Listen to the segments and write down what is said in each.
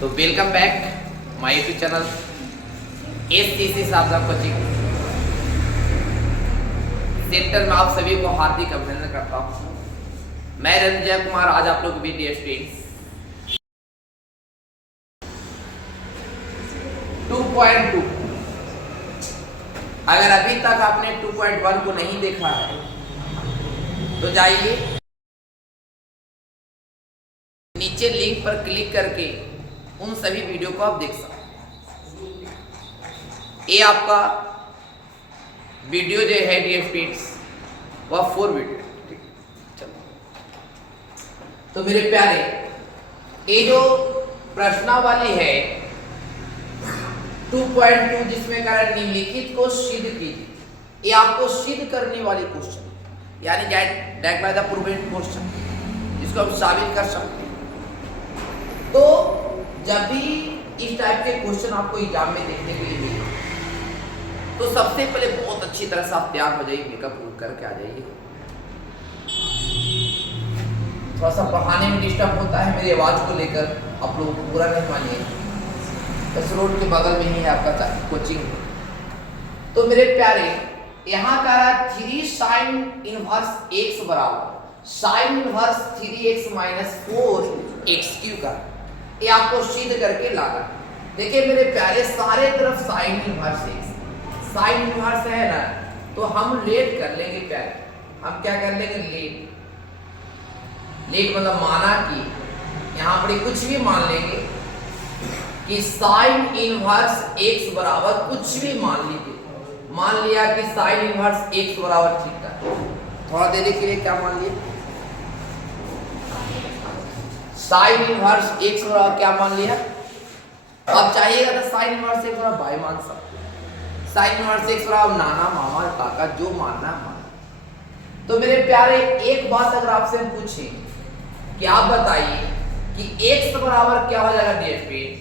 तो welcome back my YouTube channel STC साहब coaching centre में आप सभी को हार्दिक अभिनंदन करता हूँ। मैं रंजय कुमार आज आप लोग भी डियर स्टूडेंट्स 2.2 अगर अभी तक आपने 2.1 को नहीं देखा है तो जाइए नीचे लिंक पर क्लिक करके उन सभी वीडियो को आप देख सकते हैं। ये आपका वीडियो जो है डियर स्टूडेंट्स वह 4 वीडियो है। चलो तो मेरे प्यारे ये जो प्रश्नावली है 2.2 जिसमें कारण निम्नलिखित को सिद्ध कीजिए, ये आपको सिद्ध करने वाली क्वेश्चन यानी दैट बाय द प्रूवेंट क्वेश्चन जिसको हम साबित कर सकते हैं। तो जब भी इस टाइप के क्वेश्चन आपको एग्जाम में देखने के लिए मिले तो सबसे पहले बहुत अच्छी तरह से आप तैयार हो जाइए, मेकअप करके आ जाइए। थोड़ा सा पढ़ाने में डिस्टर्ब होता है मेरी आवाज को लेकर, आप लोग पूरा नहीं मानिए। इस रोड के बगल में ही है आपका कोचिंग। तो मेरे प्यारे यहाँ का 3 साइन इनवर्स x बराबर sine inverse 3x minus 4x Q का ये आपको सिद्ध करके लाना। देखिए मेरे प्यारे सारे तरफ sine inverse x sine inverse है ना, तो हम लेट कर लेंगे प्यारे। हम क्या कर लेंगे लेट मतलब माना कि यहाँ पर कुछ भी मान लेंगे कि साइन इनवर्स x बराबर कुछ भी मान लीजिए। मान लिया कि साइन इनवर्स x बराबर थीटा। थोड़ा देर के लिए क्या मान लिया साइन इनवर्स x बराबर क्या मान लिया। अब चाहिएगा तो साइन इनवर्स x बराबर बाय मान सकते हैं। साइन इनवर्स x बराबर नाना मामा काका जो मानना माना। तो मेरे प्यारे एक बात अगर आपसे हम पूछें कि आप बताइए कि x बराबर क्या हो जाएगा डियर फ्रेंड,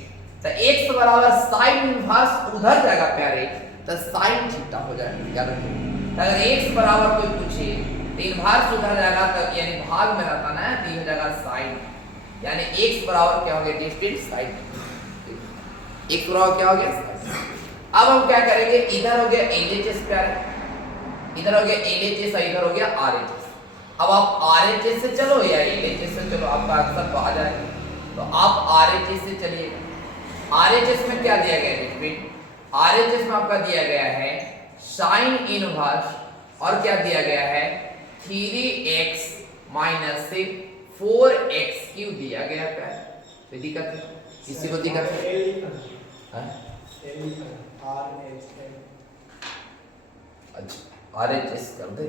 तो x बराबर साइन इनवर्स उधर जाएगा प्यारे तो साइन थीटा हो जाएगा। याद रखिए अगर x बराबर कोई पूछे तो इनवर्स उधर जाएगा तो यानी भाग में रहता ना तो हो जाएगा साइन, यानी x बराबर क्या हो गया डियर फ्रेंड साइन। x बराबर क्या हो गया। अब हम क्या करेंगे, इधर हो गया LHS प्यारे, इधर हो गया LHS और इधर हो गया RHS। अब आप RHS से चलो या LHS से चलो, आपका आंसर तो आ जाएगा। तो आप RHS से चलिए। RHS में क्या दिया गया है, RHS में आपका दिया गया है साइन इनवर्स और क्या दिया गया है 3x माइनस 4x क्यू दिया गया है। कोई दिक्कत है किसी को दिक्कत है? अच्छा RHS कर दे।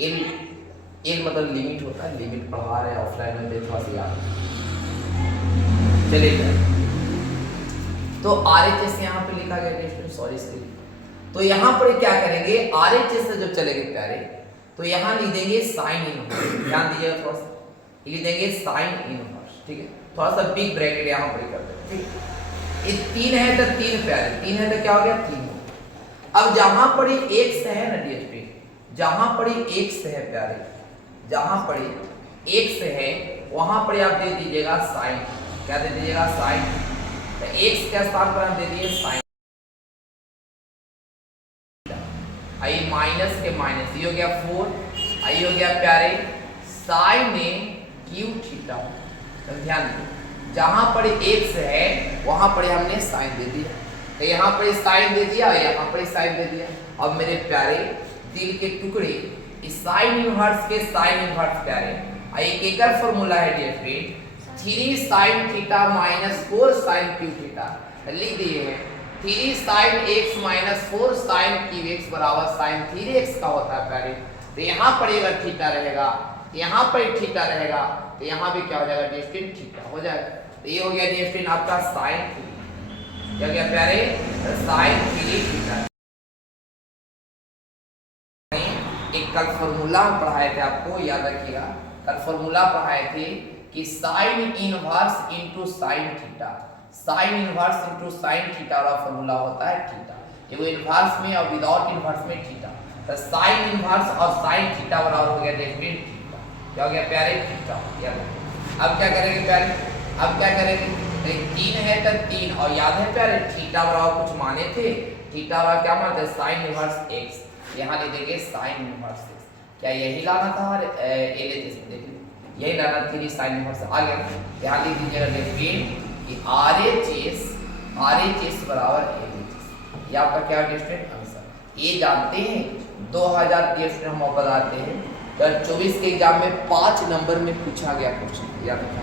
एक मतलब लिमिट होता है, लिमिट पढ़ा रहे ऑफलाइन में देखा सी याद चलेगा। तो RHS यहाँ पे लिखा गया, सॉरी इसके लिए। तो यहाँ पर क्या करेंगे RHS से जब चलेंगे प्यारे तो यहाँ लिख देंगे साइन इनवर्स। ध्यान दीजिएगा थोड़ा सा, लिख देंगे साइन इनवर्स। ठीक है, थोड़ा सा बिग ब्रैकेट यहाँ पर कर देंगे। ठीक, ये 3 है तो 3 प्यारे, 3 है तो क्या हो गया 3। अब जहां पर ये x है ना डीएसपी, जहां पर ये x है प्यारे, जहां पर ये x है वहां पर आप दे दीजिएगा साइन। क्या दे दीजिएगा साइन। तो x के स्थान पर हम दे दिए साइन। आई माइनस के माइनस ये हो गया 4, आई हो गया प्यारे साइन क्यू थीटा। तो ध्यान दीजिए जहां पर x है वहां पर हमने साइन दे दिया, तो यहाँ पर साइन दे दिया, यहाँ पर साइन दे दिया। अब मेरे प्यारे दिल के टुकड़े इस साइन इनवर्स के साइन इनवर्स प्यारे एक एकल फार्मूला है dear friend 3 sin theta minus 4 sin cube theta. लिख दिए हैं 3 sin x minus 4 sin cube x बराबर sin 3x का होता है प्यारे। तो यहाँ पर अगर थीटा रहेगा, यहाँ पर थीटा रहेगा तो यहाँ भी क्या हो जाएगा डियर फ्रेंड थीटा हो जाएगा। तो ये हो गया डियर फ्रेंड आपका sin क्या गया प्यारे साइन 3 थीटा। एक कल फॉर्मूला पढ़ाए थे आपको याद रखिएगा, कल फॉर्मूला पढ़ाए थे कि sine inverse into sine theta, sine inverse into sine theta वाला फॉर्मूला होता है थीटा। ये वो इनवर्स में और विदाउट इनवर्स में थीटा, तो साइन इनवर्स और साइन थीटा बराबर हो गया डेफिनेट थीटा। क्या हो गया प्यारे थीटा। याद रखिए। अब क्या करेंगे प्यारे, अब क्या करेंगे तो 3 है तो 3, और याद है प्यारे थीटा बराबर कुछ माने थे, थीटा बराबर क्या मानते हैं साइन इनवर्स x, यहाँ लिख देंगे साइन इनवर्स x। क्या यही लाना था हमारे ए लेते इसमें देखिए, यही लाना थी साइन इनवर्स। आगे यहाँ लिख दीजिएगा देखिए कि RHS बराबर LHS, ये आपका क्या स्टूडेंट आंसर। ये जानते हैं 2023 में हम बताते हैं 2024 के एग्जाम में 5 नंबर में पूछा गया क्वेश्चन, याद रखना।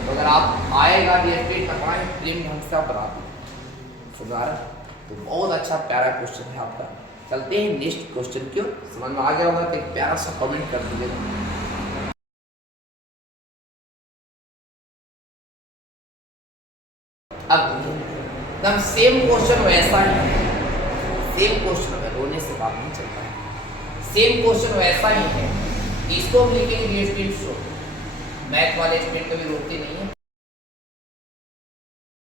तो अगर आप आएगा डीएसपी टकराएं प्रेम ढंग से आप बता दीजिए सुधार, तो बहुत अच्छा प्यारा क्वेश्चन है आपका। चलते हैं नेक्स्ट क्वेश्चन की ओर, समझ में आ गया होगा तो एक प्यारा सा कमेंट कर दीजिएगा। अब एकदम सेम क्वेश्चन वैसा ही है, सेम क्वेश्चन है, रोने से बात नहीं चलता है, सेम क्वेश्चन वैसा ही है। इसको हम लिखेंगे डीएसपी शो, मैथ वाले स्टूडेंट कभी रोते नहीं है,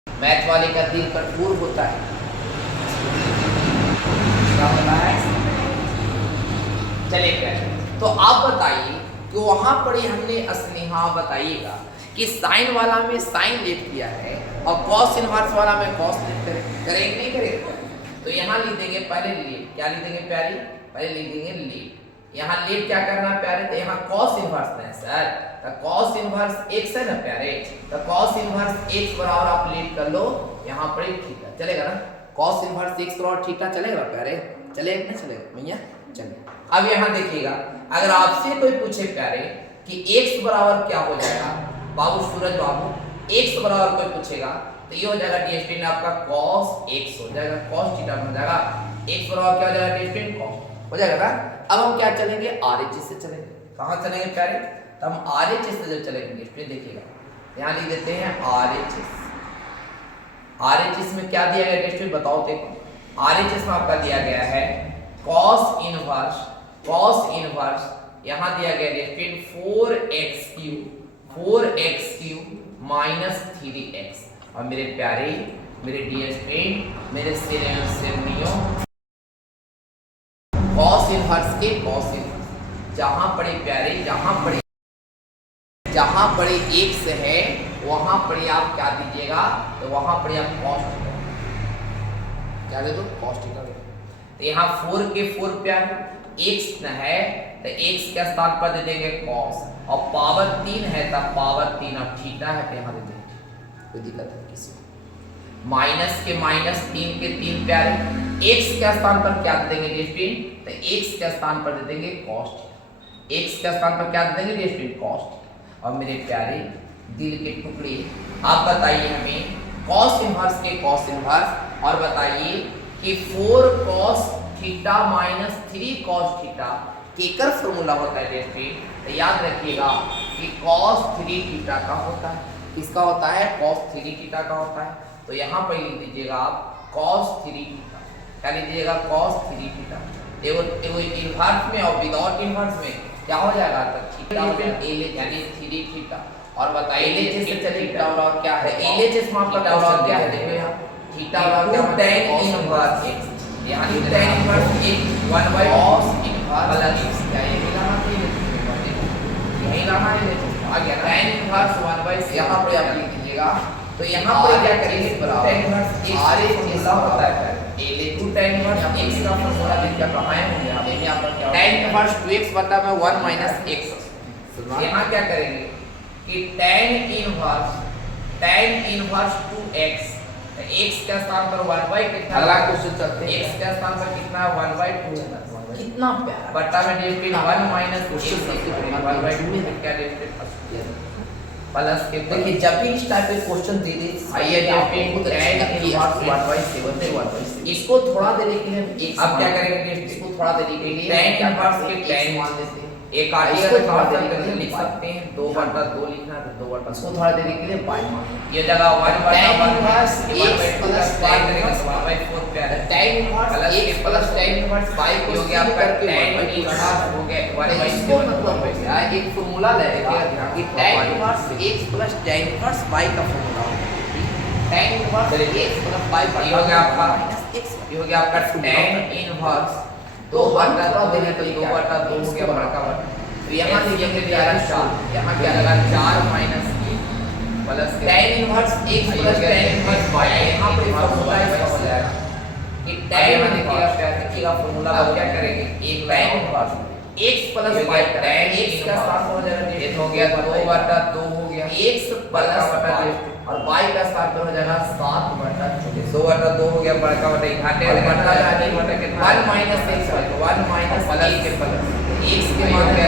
मैथ वाले का दिल कठोर होता है, क्या होता है। चलिए तो आप बताइए कि वहां पर ही हमने स्नेहा बताइएगा कि साइन वाला में साइन लेट किया है और कॉस इनवर्स वाला में कॉस लेट करेंगे नहीं करेंगे। तो यहाँ लिख देंगे पहले लेट, क्या लिख देंगे प्यारी, पहले लिख देंगे लेट। यहाँ लेट क्या करना है प्यारे, तो यहाँ कॉस इनवर्स है सर, तो कॉस इनवर्स x है ना प्यारे, तो कॉस इनवर्स x बराबर आप लेट कर लो, यहाँ पर थीटा चलेगा ना, कॉस इनवर्स x बराबर थीटा चलेगा प्यारे, चलेगा ना चलेगा भैया चलेगा। अब यहाँ देखिएगा अगर आपसे कोई पूछे प्यारे कि x बराबर क्या हो जाएगा, बाबू सूरज बाबू x बराबर कोई पूछेगा तो ये हो जाएगा डीएसपी में आपका cos x हो जाएगा, cos थीटा हो जाएगा, x बराबर क्या हो जाएगा डीएसपी cos हो जाएगा ना। अब हम क्या चलेंगे RHS से चलेंगे, कहाँ चलेंगे प्यारे, तो हम RHS से जब चलेंगे डीएसपी देखिएगा, यहाँ लिख देते हैं RHS। RHS में क्या दिया गया डीएसपी बताओ देखो, RHS में आपका दिया गया है cos इनवर्स यहाँ दिया गया डीएसपी 4x³ माइनस 3x। और मेरे प्यारे मेरे डीएसपी मेरे श्रेणियों cos इनवर्स के cos इनवर्स जहां पड़े प्यारे जहां पड़े x है वहां पर आप क्या दीजिएगा, तो वहां पर आप cos क्या दे दो cos थीटा। तो यहाँ 4 के 4 प्यारे x न है तो x के स्थान पर दे देंगे cos, और पावर 3 है तब पावर 3 और थीटा है तो यहाँ दे देंगे, कोई दिक्कत है किसी को। माइनस के माइनस 3 के 3 प्यारे x के स्थान पर क्या दे देंगे डीएसपी, तो x के स्थान पर दे देंगे cos, x के स्थान पर क्या दे देंगे डीएसपी cos। और मेरे प्यारे दिल के टुकड़े आप बताइए हमें cos इनवर्स के cos इनवर्स, और बताइए कि 4 cos theta minus 3 cos theta केकर फॉर्मूला होता है डीएसपी, तो याद रखिएगा कि cos 3 थीटा का होता है, किसका होता है cos 3 थीटा का होता है। तो यहाँ पर लिख दीजिएगा आप cos 3 थीटा, क्या लिख दीजिएगा cos 3 थीटा। एगो इनवर्स में और विदाउट इनवर्स में क्या हो जाएगा, तो थीटा यानी 3 थीटा। और बताइए LHS से चलिए थीटा और क्या है, LHS में आपका क्वेश्चन क्या है देखो यहाँ थीटा और क्या होता है tan इनवर्स x, यहाँ tan inverse x 1/cos inverse plus क्या यही लाना चाहिए, यही लाना है आ गया tan इनवर्स 1/, यहाँ पर आप लिख दीजिएगा। तो यहाँ पर क्या करेंगे tan इनवर्स x RHS होता है LHS tan इनवर्स x का फॉर्मूला देखिए कहाँ है यहाँ देखिए आपका क्या tan इनवर्स 2x बटा में 1 माइनस x। यहाँ क्या करेंगे कि tan इनवर्स 2x, x के स्थान पर 1/, कितना अगला क्वेश्चन चलते हैं, x के स्थान पर कितना 1/2 कितना प्यारा बटा में डीएसपी 1 माइनस क्वेश्चन 1/2 में क्या डीएसपी प्लस के। देखिए जब भी इस टाइप के क्वेश्चन दे दे आइए डीएसपी tan इनवर्स 1/7 से 1/6, इसको थोड़ा देने के लिए अब क्या करेंगे इसको थोड़ा देने के लिए tan इनवर्स के tan मान देते हैं, एक आर्टिकल को थोड़ा देने के लिए लिख सकते हैं 2/2 लिखना है तो 2/2 इसको थोड़ा देने के लिए y मान ये जगह 1/1 इनवर्स x प्लस y करेंगे 1/4 प्यारा tan inverse x plus tan inverse y को हो गया आपका tan इनवर्स हो गया 1/4। इसको मतलब क्या एक फार्मूला लेगा कि tan inverse x plus tan inverse y का फार्मूला होगा, tan inverse x plus y ये हो गया आपका ये हो गया आपका tan इनवर्स 2/2 देने तो 2/2 हो गया बड़ा का बड़ा। तो यहाँ लिखेंगे 4, यहाँ क्या लगा 4 minus 1 plus tan inverse x plus tan inverse y, यहाँ पर फॉर्मूला इसका हो जाएगा कि tan देखिएगा क्या देखिएगा फॉर्मूला अब क्या करेंगे एक tan line inverse x plus y tan x का स्थान हो जाएगा ये हो गया 2/2 हो गया x प्लस y और y का स्थान हो जाएगा 7/24 2/2 हो गया बड़का बटा घाटे और बटा घाटे बटा कितना 1 माइनस x 1 माइनस प्लस के प्लस x के मान में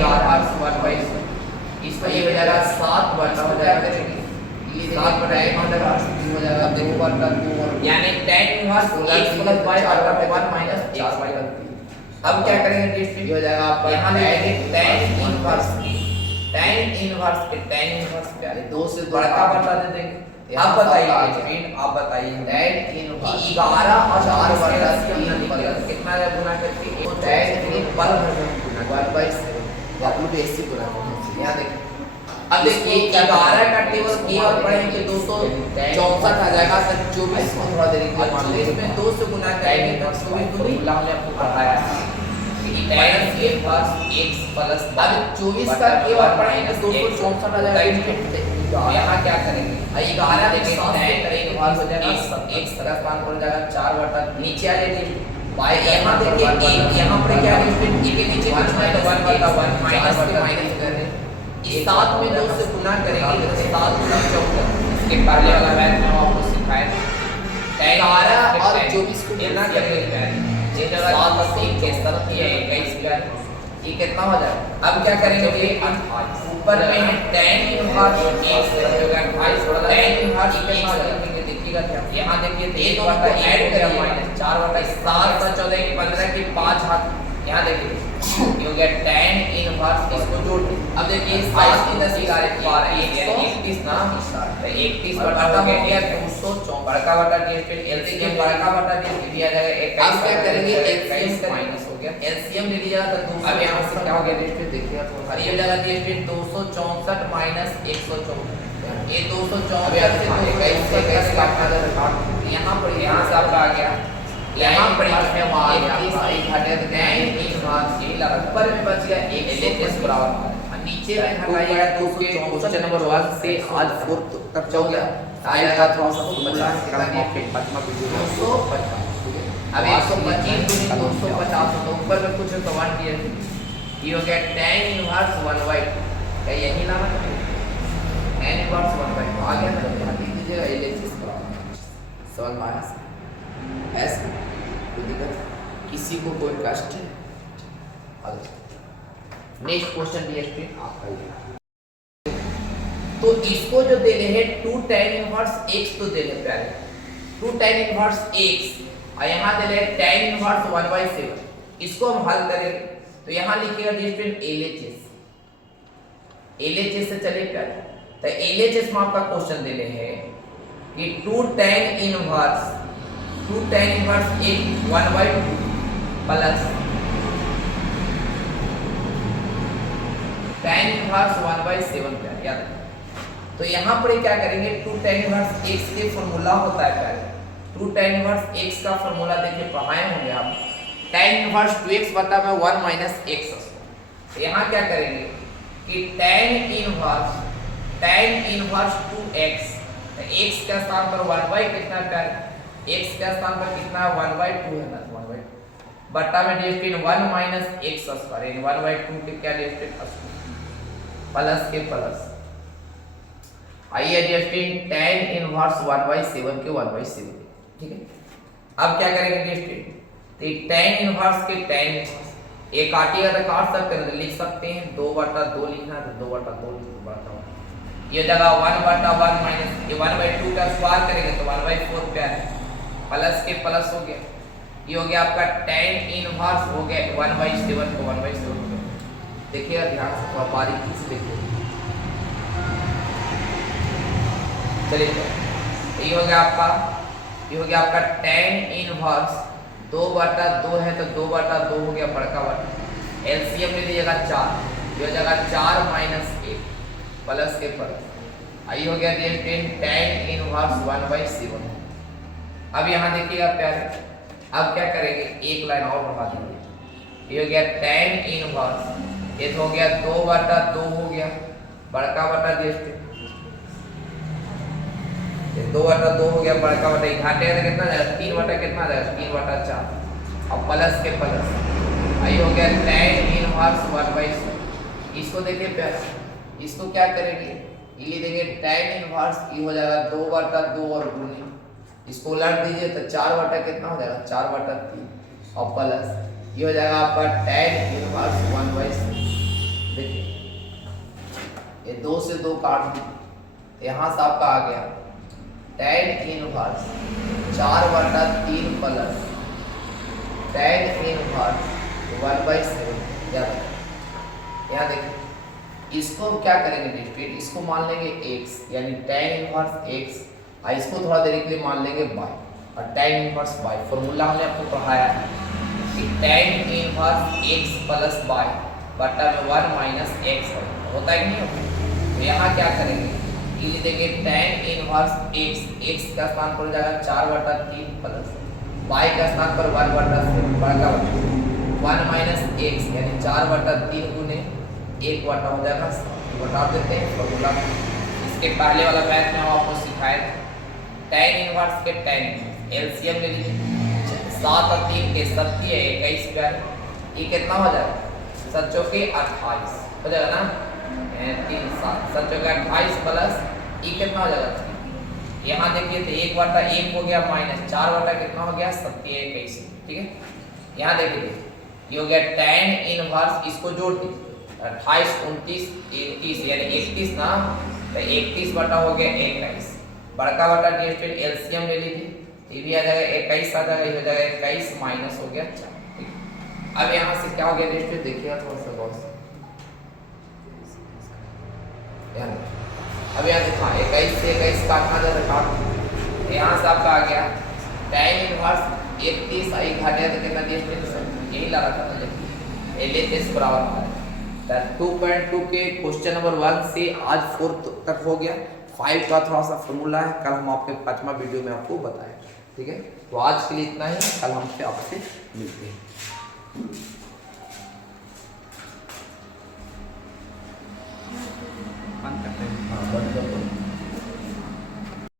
2/11 इसको ये हो जाएगा 7/2 हो जाएगा ये 7/1 हो जाएगा हो जाएगा 2/2 यानी tan inverse x plus y बटा 1 माइनस 4y अब क्या करेंगे डिस्ट्रीब्यूट हो जाएगा आपका यहाँ लिखेंगे tan इनवर्स के tan इनवर्स क्या है 2 से बड़का बटा दे देंगे आप बताइए स्क्रीन आप बताइए tan इनवर्स 11 और 4 बटा 3 कितना गुना करके तो tan की पर गुना 1/7 आप लोग ऐसे गुना करते हैं यहाँ देखिए अब देखिए 11 का टेबल के और पढ़ेंगे 264 आ जाएगा तो 24 को थोड़ा देरी के मान लीजिए इसमें 2 से गुना करेंगे तो 24 दूनी हमने आपको बताया tan के पास x प्लस अब 24 का के और पढ़ेंगे 264 आ जाएगा यहाँ क्या करेंगे 11 के 7 से करेंगे भाग हो जाएगा x का स्थान हो जाएगा 4/3 नीचे आ जाएगी y यहाँ देखिए यहाँ पर क्या डिफरेंस के नीचे कुछ नहीं तो 1/1 माइनस के माइनस कर रहे हैं इस 7 में 2 से गुना करेंगे तो 7 गुना 14 इसके पहले वाला मैथ में आपको सिखाया 11 और 24 को गुना करेंगे ये जगह 7 और 3 के साथ ये 21 का ये कितना हो जाएगा अब क्या करेंगे ये ऊपर में है tan इनवर्स x जगह 28 tan इनवर्स कितना हो जाएगा x देखिएगा क्या यहाँ देखिए ये दोनों को ऐड करिए माइनस 4/7 का 14 की 15 की 5 हाथ यहाँ देखिए ये हो गया tan इनवर्स इसको जोड़ अब देखिए 7 की 10 11 31 ना 31 बटा हो गया 264 बड़का बटा डिस्ट्रीब्यूट एलसीएम बड़का बटा डिस्ट्रीब्यूट दिया जाएगा 21 अब क्या करेंगे एलसीएम माइनस हो गया एलसीएम ले लिया तो 200 अब यहाँ से क्या हो गया डिस्ट्रीब्यूट देखिएगा थोड़ा ये लगा डिस्ट्रीब्यूट 264 माइनस 164 ये 264 अब यहाँ से 21 से 21 का अपना यहाँ पर यहाँ से आपका आ गया यहाँ पर इसमें वहाँ आ गया आपका एक घटे तो tan इनवर्स यही लगा ऊपर में बच गया एक LHS बराबर नीचे में हटाइएगा क्वेश्चन नंबर 1 से आज 4 तक चल गया आएगा थोड़ा सा बचा पचमा वीडियो 250 अब 125 दूनी 250 तो ऊपर में कुछ तो 1 दिया ये हो गया tan इनवर्स 1/2 क्या यही लाना है tan इनवर्स 1/2 आ गया ना ध्यान दीजिएगा LHS बराबर समझ में आया ऐसे कोई दिक्कत किसी को कोई कष्ट है नेक्स्ट क्वेश्चन डीएसपी आपका तो इसको जो दे रहे हैं 2 tan इनवर्स x तो दे रहे प्यारे 2 tan इनवर्स x और यहाँ दे रहे tan इनवर्स 1/7 इसको हम हल करेंगे तो यहाँ लिखिएगा डिस्टेंस LHS से चलिए प्यारे तो LHS में आपका क्वेश्चन दे रहे हैं कि 2 tan inverse 2 tan inverse x 1/2 plus tan inverse 1/7 क्या याद है तो यहाँ पर क्या करेंगे 2 tan इनवर्स x के फॉर्मूला होता है पहले 2 tan इनवर्स x का फॉर्मूला देखिए पढ़ाए होंगे आप tan इनवर्स 2x बटा में 1 माइनस x तो यहाँ क्या करेंगे कि tan इनवर्स 2x तो x का स्थान पर 1/2 कितना प्यार x का स्थान पर कितना 1/2 है ना 1/2 बटा में डिस्टेंस 1 माइनस x स्क्वायर यानी 1/2 के क्या डिस्टेंस प्लस के प्लस आइए डिस्टेंस tan इनवर्स 1/7 के 1/7 ठीक है अब क्या करेंगे डिस्टेंस तो tan इनवर्स के tan एक काटिएगा तो काट सकते हैं तो लिख सकते हैं 2/2 लिखना है तो 2/2 लिखना ये जगह 1/1 माइनस ये 1/2 का स्क्वायर करेंगे तो 1/4 पे आए प्लस के प्लस हो गया ये हो गया आपका tan इनवर्स हो गया 1/7 को 1/7 हो गया देखिएगा ध्यान से थोड़ा बारीकी से देखिए चलिए ये हो गया आपका tan इनवर्स 2/2 है तो 2/2 हो गया बड़का बटा एलसीएम ले लीजिएगा 4 ये हो जाएगा 4 माइनस 1 प्लस के प्लस आई हो गया tan इनवर्स 1/7 अब यहाँ देखिएगा प्यारे अब क्या करेंगे एक लाइन और बढ़ा देंगे ये हो गया tan इनवर्स ये तो हो गया 2/2 हो गया बड़का बटा ये 2/2 हो गया, बड़का बटा घाटेगा तो कितना जाएगा 3 बटा कितना जाएगा 3/4 और प्लस के प्लस आई हो गया tan इनवर्स 1/6। इसको देखिए प्यार, इसको क्या करेंगे ये लिख देंगे tan इनवर्स ये हो जाएगा 2/2 और गुणे इसको उलट दीजिए तो 4 बटा कितना हो जाएगा 4/3 और प्लस ये हो जाएगा आपका tan इनवर्स 1/6। देखिए ये 2 से 2 काट दी, यहाँ से आपका आ गया tan inverse 4/3 plus tan inverse 1/7। यहाँ देखिए इसको क्या करेंगे डिस्ट्रीट, इसको मान लेंगे x यानी tan इनवर्स x और इसको थोड़ा देर के लिए मान लेंगे y और tan इनवर्स y। फॉर्मूला हमने आपको पढ़ाया है कि tan inverse x plus y बटा में 1 माइनस x होता है कि नहीं होता। तो यहाँ क्या करेंगे ये लिख देंगे tan इनवर्स x का स्थान पर हो जाएगा 4/3 प्लस y का स्थान पर 1/7 बड़ा 1 माइनस x यानी 4/3 गुने 1 बटा हो जाएगा। बता देते हैं फॉर्मूला। इसके पहले वाला मैथ में हम आपको सिखाए थे tan इनवर्स के tan एलसीएम ले लीजिए 7 और 3 के 7 है 21 प्यारे ये कितना हो जाएगा 7 चौके 28 हो जाएगा ना 3 7 7 चौके 28 प्लस ये कितना हो जाएगा। यहाँ देखिए तो 1/1 हो गया माइनस 4 बटा कितना हो गया 27 ठीक है। यहाँ देखिए ये हो गया tan इनवर्स इसको जोड़ दीजिए 28 29 31 यानी 31 ना तो 31 बटा हो गया 21 बड़का बटा डिस्ट्रीट एलसीएम ले लीजिए ये भी आ जाएगा 21 आ जाएगा ये हो जाएगा 21 माइनस हो गया 4 ठीक है। अब यहाँ से क्या हो गया डिस्ट्रीट देखिएगा थोड़ा सा बहुत अब यहाँ देखा 21 से 21 काटना जाता काट यहाँ से आपका आ गया tan इनवर्स 31 आई घाटे तो कितना डिस्ट्रीट यही ला रखा था देखिए लेते इस बराबर 2.2 के क्वेश्चन नंबर 1 से आज 4 तक हो गया। 5 का थोड़ा सा फॉर्मूला है, कल हम आपके 5वां वीडियो में आपको बताएं। ठीक है, तो आज के लिए इतना ही, कल हमसे आपसे मिलते हैं।